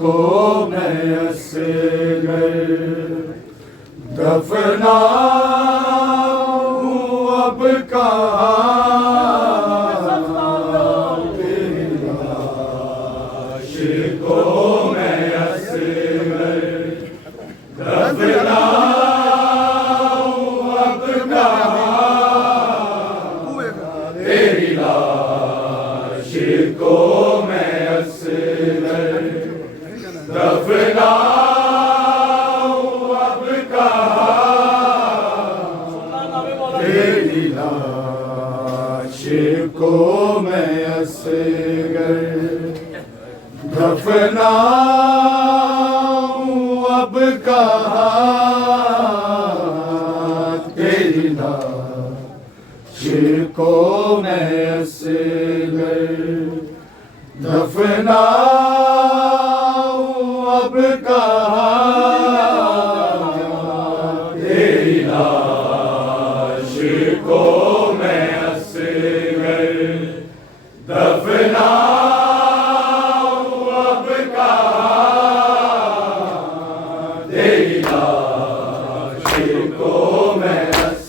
को मैं असगर दफनाऊं अब कहाँ तेरी लाश को मैं असगर दफनाऊं अब कहाँ तेरी लाश को मैं असगर दफनाऊं अब कहाँ तेरी लाश को मैं असगर दफनाऊं अब कहाँ तेरी लाश को मैं असगर दफनाऊं अब कहाँ तेरी लाश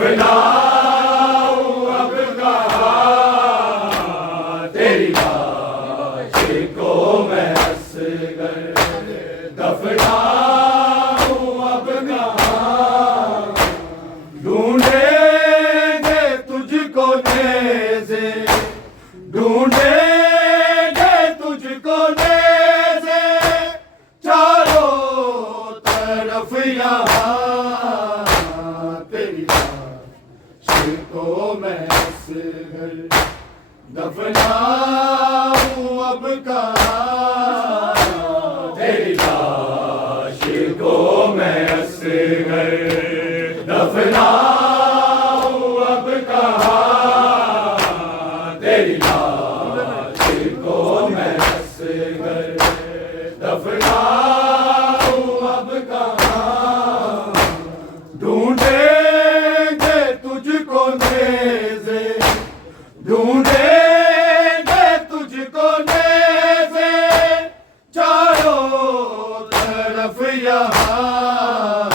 दफनाऊं अब कहाँ तेरी लाश को मैं असगर, दफनाऊं अब कहाँ ढूंढेंगे तुझको नेज़े, ढूंढेंगे तुझको नेज़े चारों तरफ यहाँ तेरी लाश को मैं असगर, दफनाऊं अब कहाँ तेरी लाश को मैं असगर, दफनाऊं अब कहाँ तेरी लाश को मैं असगर, दफनाऊं अब कहाँ ढूंढेंगे तुझको नेज़े, ढूंढेंगे तुझको नेज़े चारों तरफ यहाँ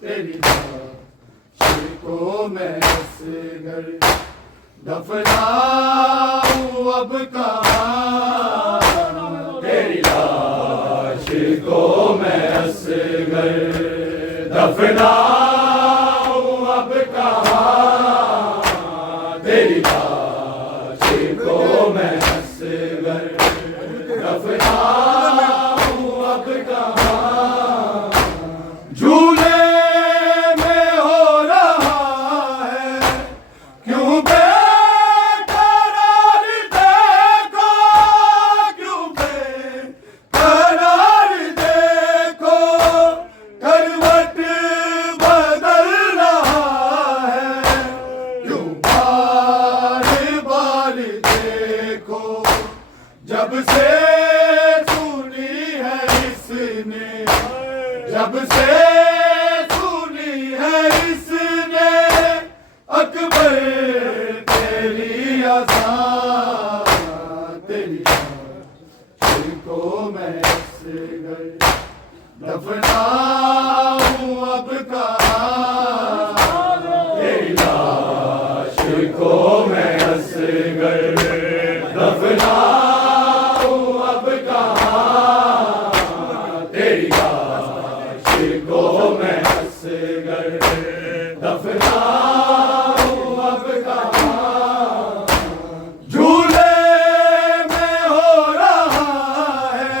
तेरी लाश को मैं असगर, दफनाऊं अब कहाँ तेरी लाश को मैं असगर, दफनाऊं अब कहाँ तेरी लाश को मैं असगर, दफनाऊं अब कहाँ झूले में हो रहा है क्यों बेकरार देखो, क्यों बेकरार देखो करवट बदल रहा है, क्यों बार बार देखो जब से सुनी है इसने, जब से सुनी है इसने अकबर तेरी अज़ान, तेरी लाश को मैं असगर, दफनाऊं अब कहाँ तेरी लाश को मैं असगर, दफनाऊं अब कहाँ तेरी लाश को मैं असगर, दफनाऊं अब कहाँ झूले में हो रहा है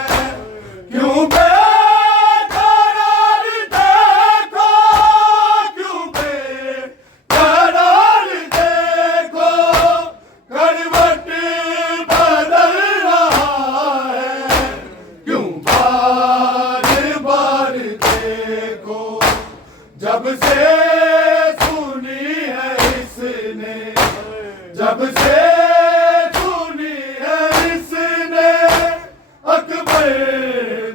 क्यों बेकरार देखो, क्यों बेकरार देखो करवट बदल रहा है, क्यों बार बार देखो जब से सुनी है इसने, जब से सुनी है इसने अकबर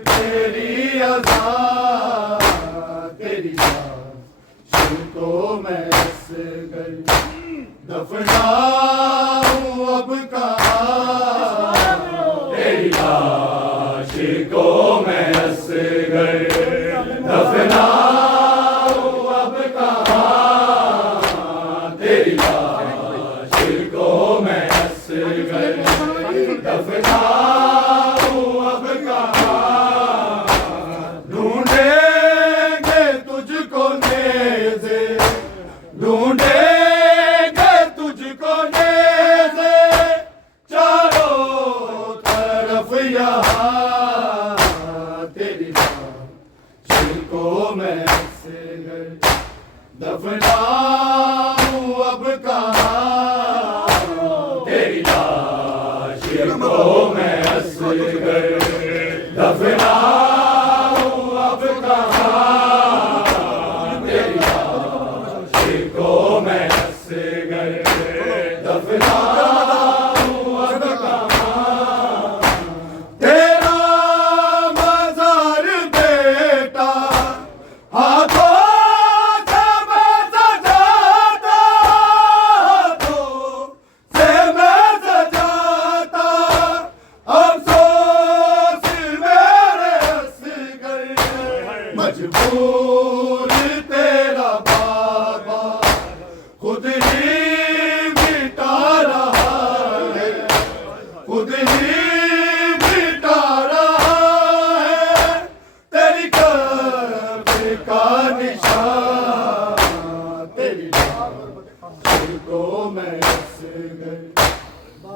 तेरी अज़ान, तेरी लाश को मैं असगर, दफनाऊं अब कहाँ तेरी लाश को मैं असगर, दफनाऊं अब कहाँ तेरी लाश को मैं असगर, दफनाऊं अब कहाँ ढूंढेंगे तुझको नेज़े, ढूंढेंगे तुझको नेज़े चारों तरफ यहाँ तेरी लाश को मैं असगर, दफनाऊं अब कहाँ तेरी लाश को मैं असगर, दफनाऊं अब कहाँ तेरी लाश को मैं को मैं असगर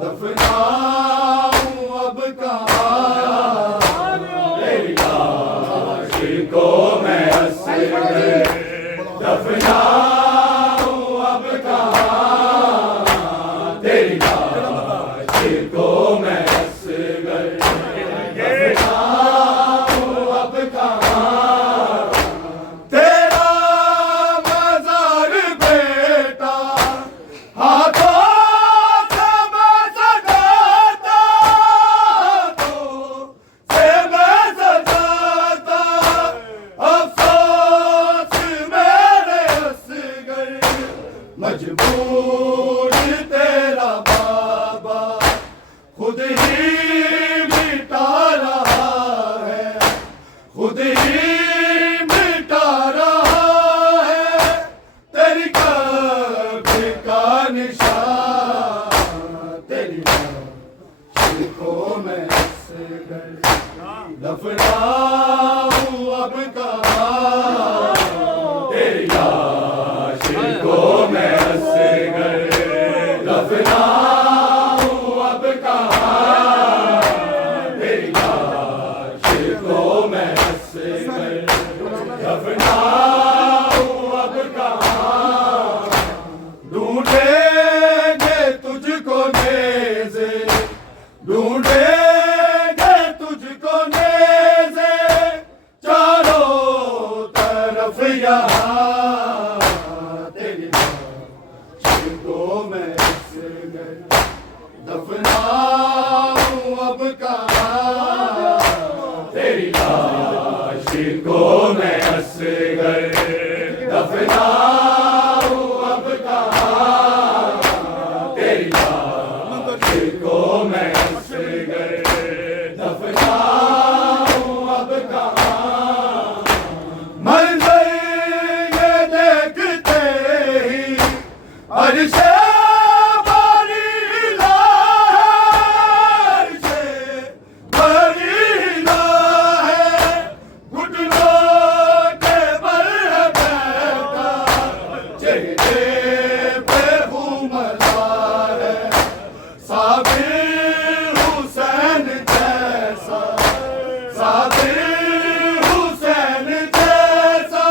दफनाऊं अब कहाँ तेरी लाश को मैं असगर दफनाऊं अब कहाँ तेरी लाश को मैं असगर दफनाऊं अब कहाँ तेरा मज़ार बेटा हाथों से मैं सजाता तो से मैं सजाता अफसोस मेरे असगर मजबूर तेरा बाबा खुद ही मिटा रहा है खुद ही मिटा रहा है तेरी कब्र का निशान तेरी लाश को मैं असगर दफनाऊं अब कहाँ तेरी लाश को मैं असगर दफनाऊं अब कहाँ तेरी लाश को मैं असगर दफनाऊं अब कहाँ ढूंढेंगे तुझको नेज़े ढूंढेंगे तुझको नेज़े चारों तरफ यहाँ तेरी लाश को मैं असगर दफनाऊं अब कहाँ तेरी लाश को मैं असगर दफनाऊं अब कहाँ तेरी लाश को मैं असगर दफनाऊं अब कहाँ मंज़र ये देखते ही अर्शे बरी लहर से बरी लहर घुटनों के बल बैठा चेहरे पे घूमला है साबिर हुसैन जैसा साबिर हुसैन जैसा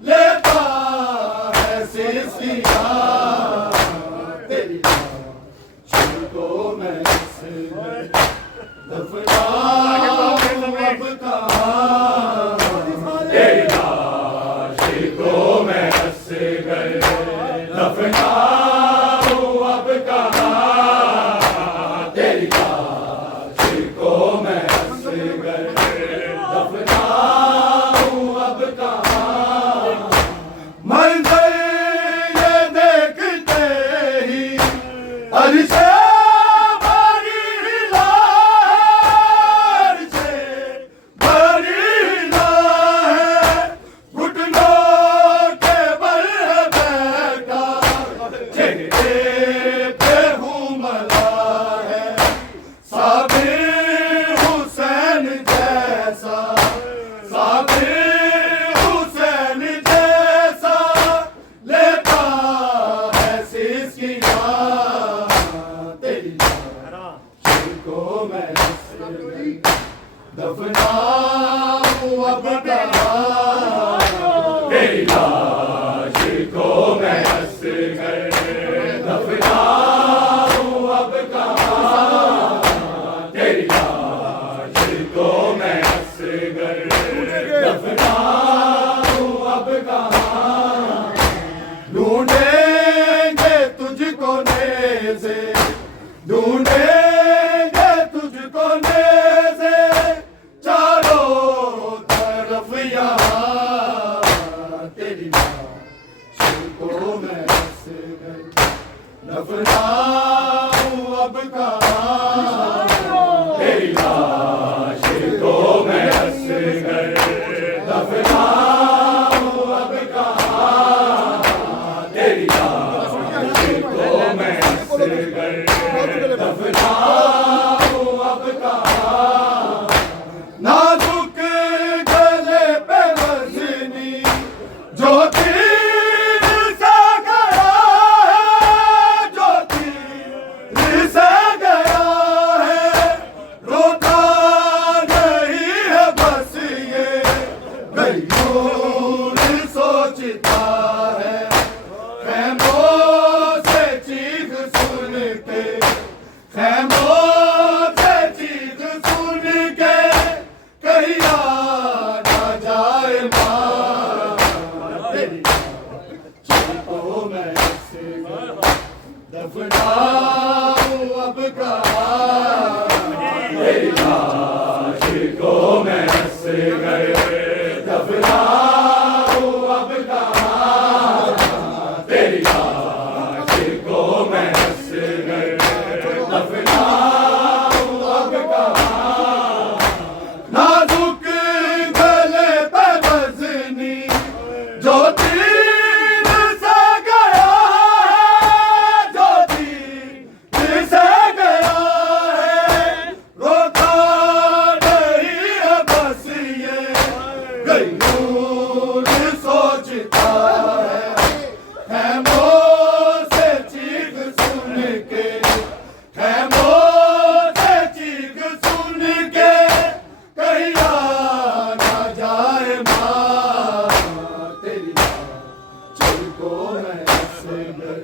लेता है सिसियाँ तेरी लाश को मैं असगर दफनाऊं अब कहाँ तेरी लाश को मैं असगर दफनाऊं अब कहाँ तेरी लाश को मैं असगर दफनाऊं अब कहाँ मंज़र ये देखते ही अर्शे बरी लहर से बरी लहर घुटनों के बल बैठा चेहरे पे घूमला है साबिर हुसैन जैसा साबिर हुसैन जैसा लेता है सिसियाँ तेरी लाश को मैं असगर दफनाऊं अब कहाँ तेरी लाश को मैं असगर दफनाऊं अब कहाँ तेरी लाश को मैं असगर दफनाऊं अब कहाँ ढूंढेंगे तुझको नेज़े ढूंढेंगे तुझको नेज़े चारों तरफ यहाँ तेरी लाश को मैं असगर दफनाऊं अब कहाँ तेरी लाश को मैं असगर दफनाऊं अब कहाँ तेरी लाश को मैं असगर दफनाऊं अब कहाँ नाजुक गले पे वज़नी जो तीर सा गया दफनाऊं अब कहाँ तेरी लाश को मैं असगर दफनाऊं अब कहाँ तेरी लाश को मैं असगर दफनाऊं अब कहाँ नाजुक गले पे वज़नी जो तीर से गया है जो तीर से गया है रोका नहीं है बस ये गयूर सोचता है मोर से चीख सुन के है मोर से चीख सुन के कहिया ना जाए माँ तेरी लाश को मैं असगर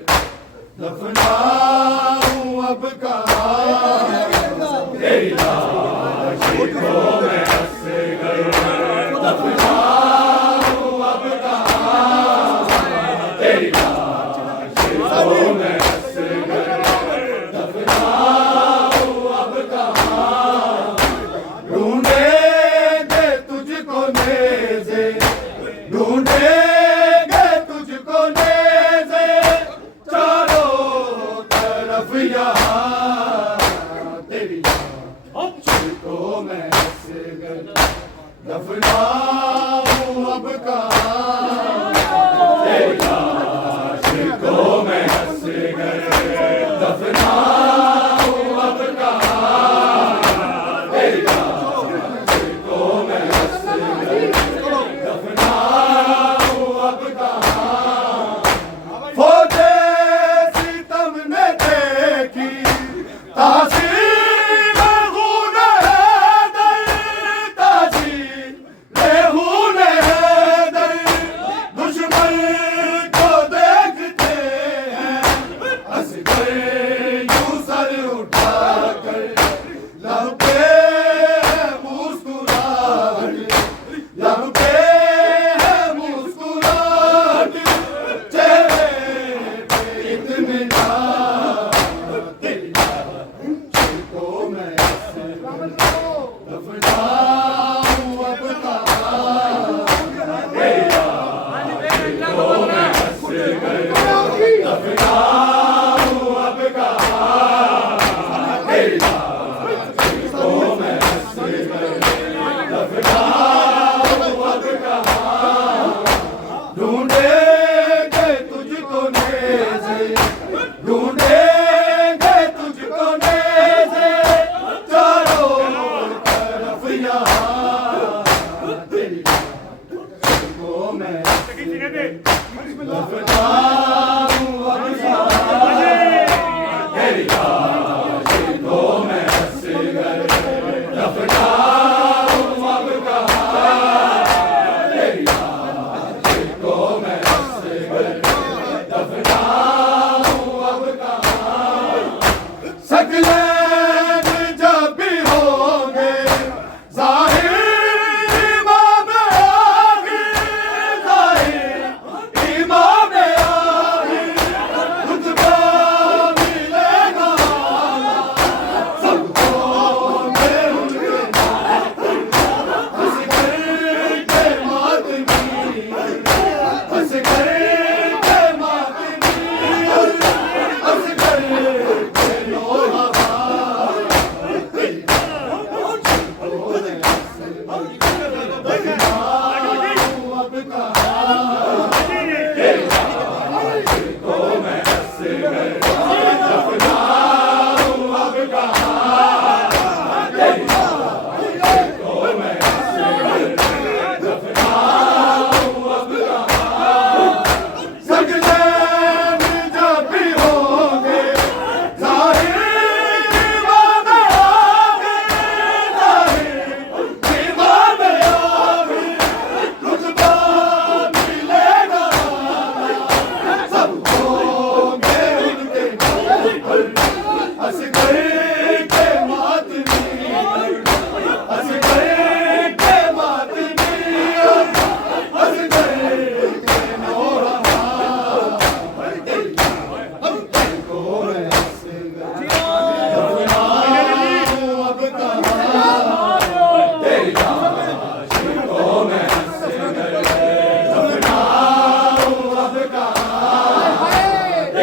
दफनाऊं अब कहाँ तेरी लाश को मैं असगर दफनाऊं अब कहाँ तेरी लाश को मैं असगर दफनाऊं अब कहाँ ढूंढेंगे तुझको नेज़े ढूंढेंगे तुझको नेज़े चारों तरफ यहाँ तेरी लाश को मैं असगर दफनाऊं अब कहाँ तेरी लाश को मैं असगर दफनाऊं अब कहाँ तेरी लाश को मैं असगर दफनाऊं अब कहाँ फौजे सितम ने देखी ताज़ीम खून हैदर ताज़ीम खून हैदर दुश्मन को देखते हैं असगर यूं सर उठाकर लब पे है मुस्कुराहट लब पे है मुस्कुराहट चेहरे पे इत्मीनान तेरी लाश को मैं असगर दफनाऊं अब कहाँ तेरी लाश को मैं असगर दफनाऊं अब कहाँ तेरी लाश को मैं असगर दफनाऊं अब कहाँ ढूंढेंगे तुझको नेज़े ढूंढेंगे तुझको नेज़े चारों तरफ यहाँ तेरी लाश को मैं दफनाऊं अब कहाँ तेरी लाश को मैं असगर दफनाऊं अब कहाँ तेरी लाश को मैं असगर दफनाऊं अब कहाँ सकलैन जब भी होंगे ज़ाहिर इमाम आखिर ज़ाहिर इमाम आखिर रुतबा मिलेगा सबको में उनके असगर के मातमी असगर के मातमी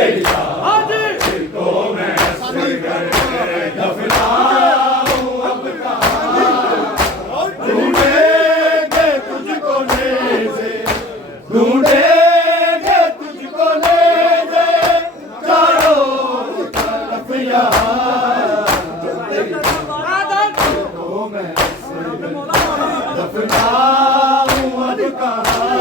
आज को मैं दफनाऊं अब कहाँ, ढूंढेंगे तुझको नेज़े, ढूंढेंगे तुझको नेज़े, चारों तरफ यहाँ को मैं दफनाऊं अब कहाँ।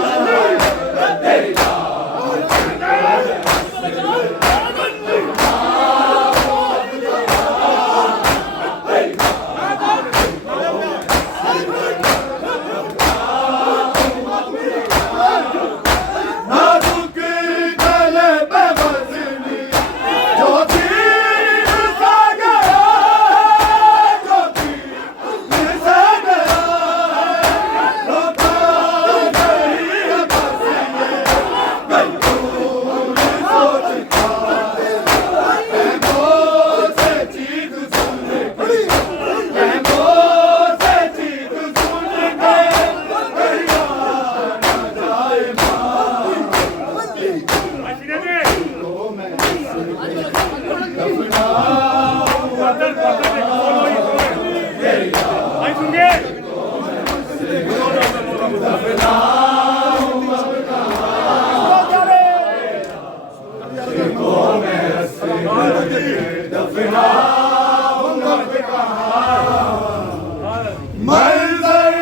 मंजर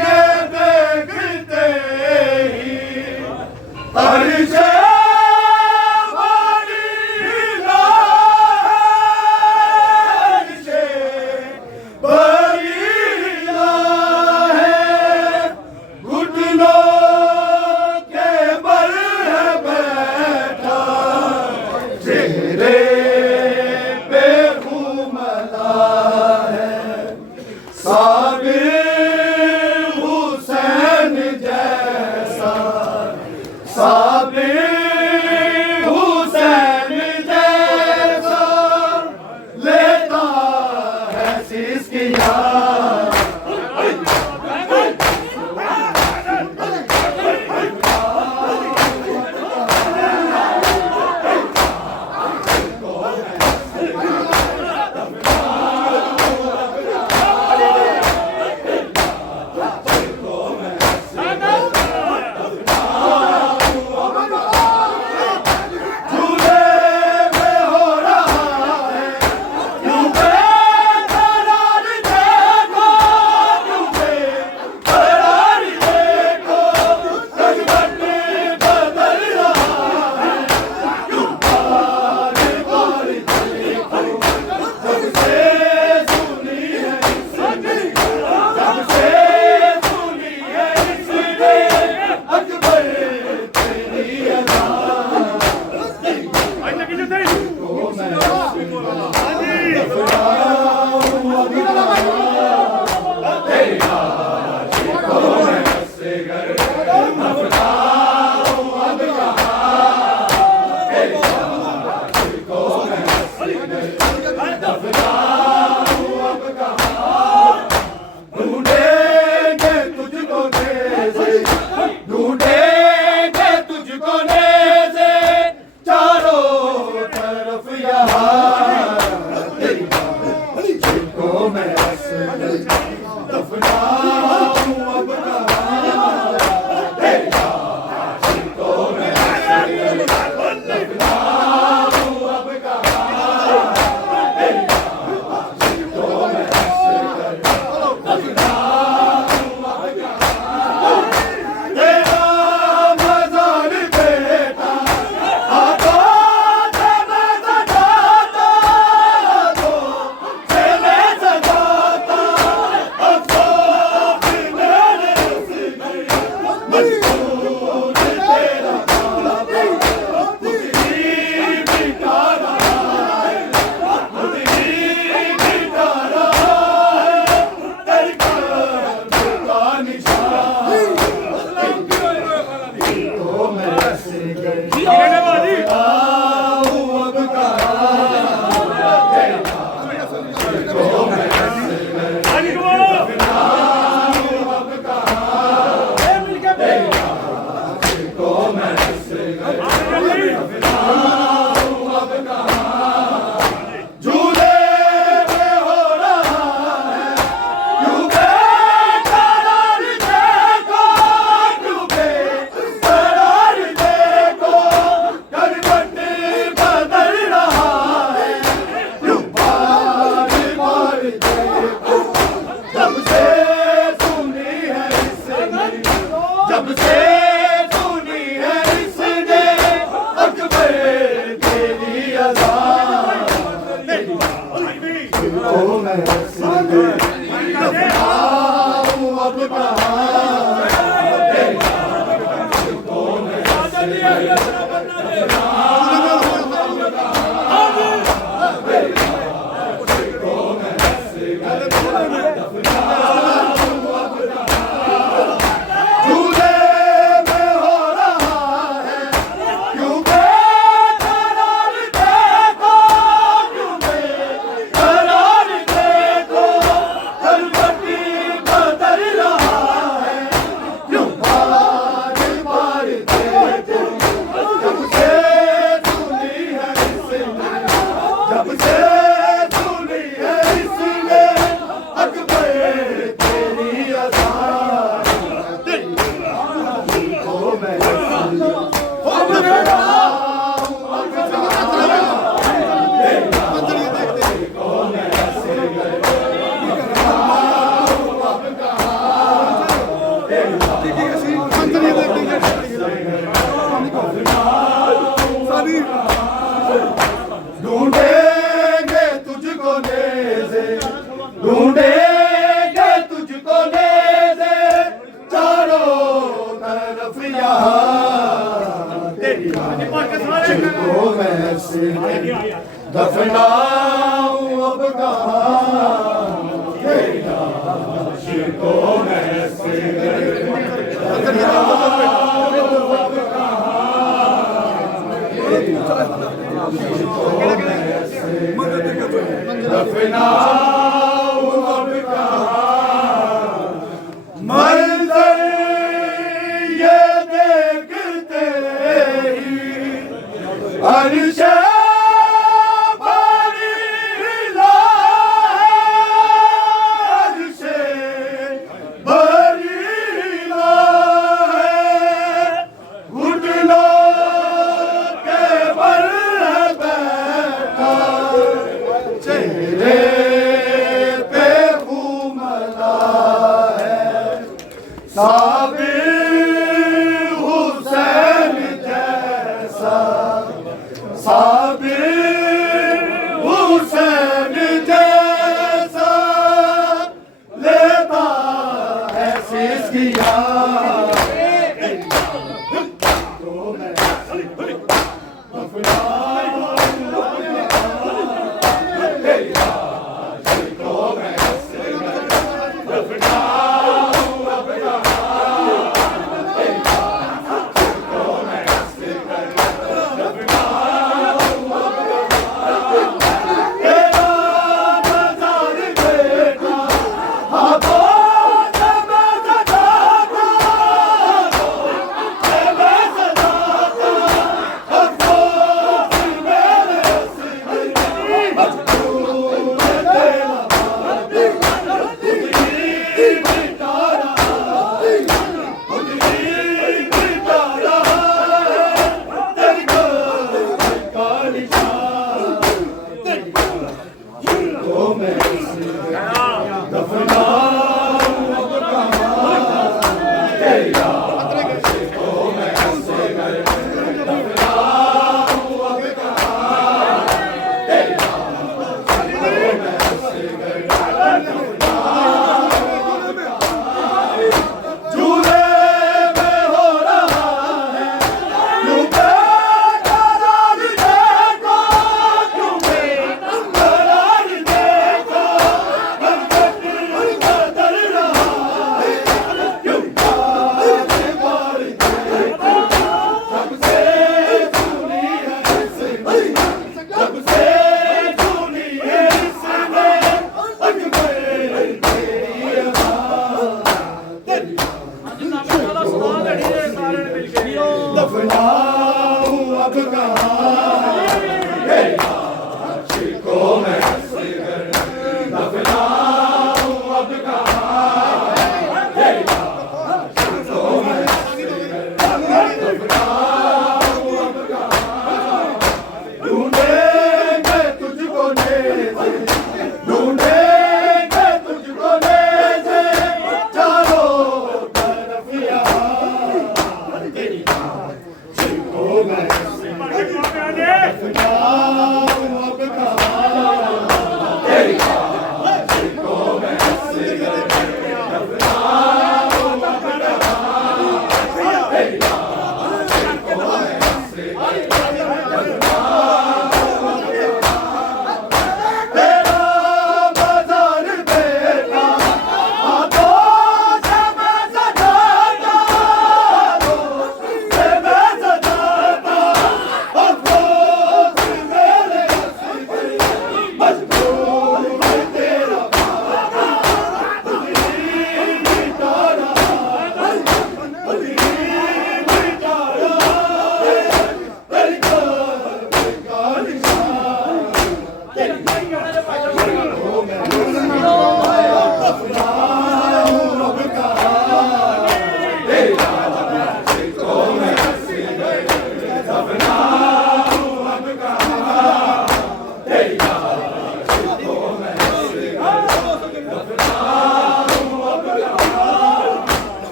ये देखते ही अर्शे वाली अर्शे बड़ी है, घुटनों के बल है बैठा, चेहरे पे घूमता है साबिर हुसैन जैसा, साबिर हुसैन जैसा लेता है शीश की याद। ढूंढेंगे तुझको नेज़े, ढूंढेंगे तुझको नेज़े, चारों तरफ यहाँ तुझको मैं दफनाऊं अब कहाँ, तुझको मैं दफनाऊं अब कहाँ, तुझको मैं तेरा मज़ार बेटा हाथों से मैं सजाता, हाथों से मैं सजाता, अफ़सोस मेरे उसमें मजबूर तेरा काबा खुद ही मिटा रहा है, खुद ही मिटा रहा है, तेरी कब्र का निशान। तो मैं से गई आओ अब कहाँ, तो मैं से गई आओ अब कहाँ, तो मैं से गई ढूंढेंगे तुझको नेज़े, ढूंढेंगे तुझको नेज़े, चारों तरफ यहाँ तेरी को मैं से दफनाऊं अब कहाँ, तेरी लाश को मैं से दफनाऊं अब कहाँ, मंज़र ये देखते ही अर्श भारी हिला है, अर्श भारी हिला है, घुटनों के बल बैठा चेहरे पे घूमता है, साबिर हुसैन जैसा, साबिर हुसैन जैसा लेता है सिस्किया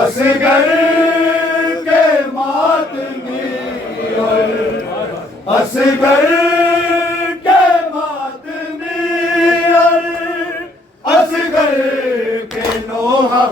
असगर के मातमी असगर के मातमी असगर के नोहा